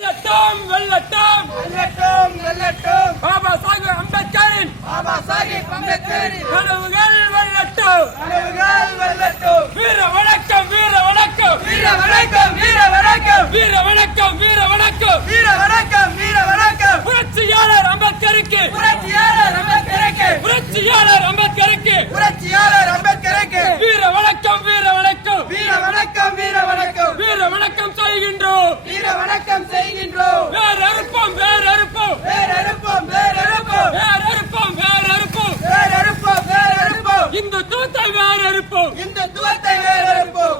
வெல்லட்டும் வெல்லட்டும். வெல்லட்டும் வெல்லட்டும். பாபா சாஹிப் அம்பேத்கரின் பாபா சாஹிப் அம்பேத்கரின் கனவுகள் வெல்லட்டும். கனவுகள் வெல்லட்டும். வீர வணக்கம் வீர வணக்கம். வீர வணக்கம் வீர வணக்கம். வீர வணக்கம் வீர வணக்கம். வீர வணக்கம் வீர வணக்கம். புரட்சியாளர் அம்பேத்கருக்கு. புரட்சியாளர் அம்பேத்கருக்கு. புரட்சியாளர் அம்பேத்கருக்கு. புரட்சியாளர் அம்பேத்கருக்கு. வீர வணக்கம் வீர வணக்கம். வீர வணக்கம் வீர வணக்கம். வீர வணக்கம் செய்கின்றோம். வீர வணக்கம் செய்கின்றோம் வேற அறுப்போம் வேற அறுப்போம் வேர் அறுப்போம் வேர் அறுப்போம் வேற அறுப்போம் வேற அறுப்போம் வேர் அறுப்போம் வேர் அறுப்போம் இந்து தூத்தை வேற அறுப்போம் இந்த துவத்தை வேர் அறுப்போம்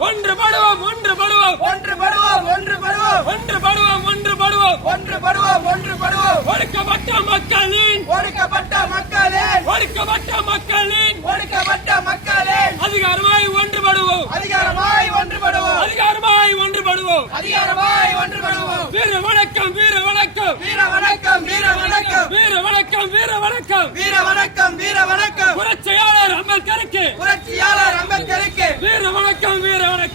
ஒன்றுபடுவோம் ஒன்றுபடுவோம் ஒன்றுபடுவோம் ஒன்றுபடுவோம் ஒன்றுபடுவோம் ஒன்றுபடுவோம் ஒன்றுபடுவோம் ஒன்றுபடுவோம் ஒடுக்கப்பட்ட மக்களின் ஒடுக்கப்பட்ட மக்களே. ஒடுக்கப்பட்ட மக்களின் ஒடுக்கப்பட்ட மக்களே. அதிகாரமாய் ஒன்றுபடுவோம் அதிகாரமாய் ஒன்றுபடுவோம் அதிகாரமாய் ஒன்றுபடுவோம் அதிகாரமாய் ஒன்றுபடுவோம் வீர வணக்கம் வீர வணக்கம். வீர வணக்கம் வீர வணக்கம். வீர வணக்கம் வீர வணக்கம். வீர வணக்கம் வீர வணக்கம். புரட்சியாளர் அம்பேத்கருக்கு.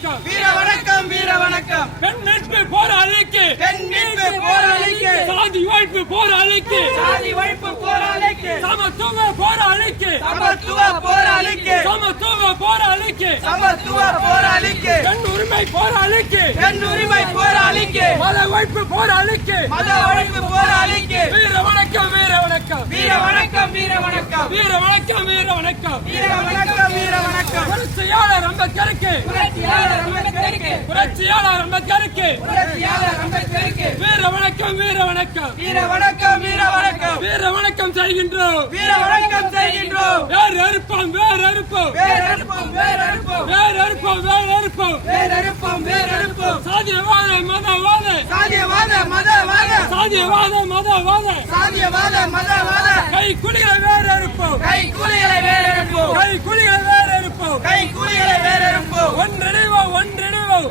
வணக்கம் வீர வணக்கம் வீர வணக்கம் பெண் மீட்பு போராளிக்கு பெண் மீட்பு போராளிக்கு சாதி ஒழிப்பு போராளிக்கு சாதி ஒழிப்பு போராளிக்கு சமத்துவ போராளிக்கு சமத்துவ போராளிக்கு சமத்துவ போராளிக்கு சமத்துவ போராளிக்கு பெண் உரிமை போராளிக்கு பெண் உரிமை போராளிக்கு மத ஒழிப்பு போராளிக்கு மத ஒழிப்பு போராளிக்கு வீர வணக்கம் வீர வணக்கம் வீர வணக்கம் வீர வணக்கம். வீர வணக்கம் வீர வணக்கம். வீர வணக்கம் வீர வணக்கம். புரட்சியாளர் அம்பேத்கருக்கு புரட்சியாளர் அம்பேத்கருக்கு புரட்சியாளர் அம்பேத்கருக்கு புரட்சியாளர் அம்பேத்கருக்கு வீர வணக்கம் வீர வணக்கம். வீர வணக்கம் வீர வணக்கம். வீர வணக்கம் செய்கின்றோம். வீர வணக்கம் செய்கின்றோம். வேறு அறுப்போம் வேறு அறுப்போம். வேர் அறுப்போம் வேர் அறுப்போம். வேறு அறுப்போம் வேறு அறுப்போம். வேர் அறுப்போம் வேர் அறுப்போம். சாதியவாத மதவாத. சாதியவாத மதவாத. சாதியவாத மதவாத. சாதியவாத மதவாத கை குளிகளை வேறு அறுப்போம் கை கூலிகளை வேர் அறுப்போம் கை குளிகளை வேறு அறுப்போம் கை கூலிகளை வேர் அறுப்போம் ஒன்றிணைவோம் ஒன்றிணைவோம்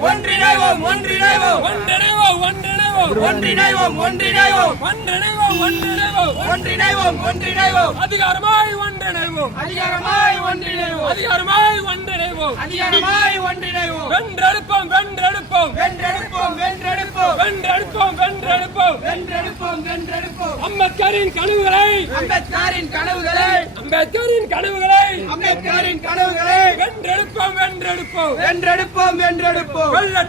ஒன்றிணைவோம் ஒன்றிணைவோம். ஒன்றிணைவோம் ஒன்றிணைவோம். ஒன்றிணைவோம் ஒன்றிணைவோம். ஒன்றிணைவோம் ஒன்றிணைவோம். ஒன்றிணைவோம் ஒன்றிணைவோம். அதிகாரமாய் ஒன்றிணைவோம். அதிகாரமாய் ஒன்றிணைவோம். அதிகாரமாய் ஒன்றிணைவோம். அதிகாரமாய் ஒன்றிணைவோம். வென்றெடுப்போம் வென்றெடுப்போம். வென்றெடுப்போம் வென்றெடுப்போம். வென்றெடுப்போம் வென்றெடுப்போம். வென்றெடுப்போம் வென்றெடுப்போம். அம்பேத்கரின் கனவுகளை. அம்பேத்கரின் கனவுகளை. அம்பேத்கரின் கனவுகளை. அம்பேத்கரின் கனவுகளை. வென்றெடுப்போம் வென்றெடுப்போம். வென்றெடுப்போம் வென்றெடுப்போம். வெல்லட்டும்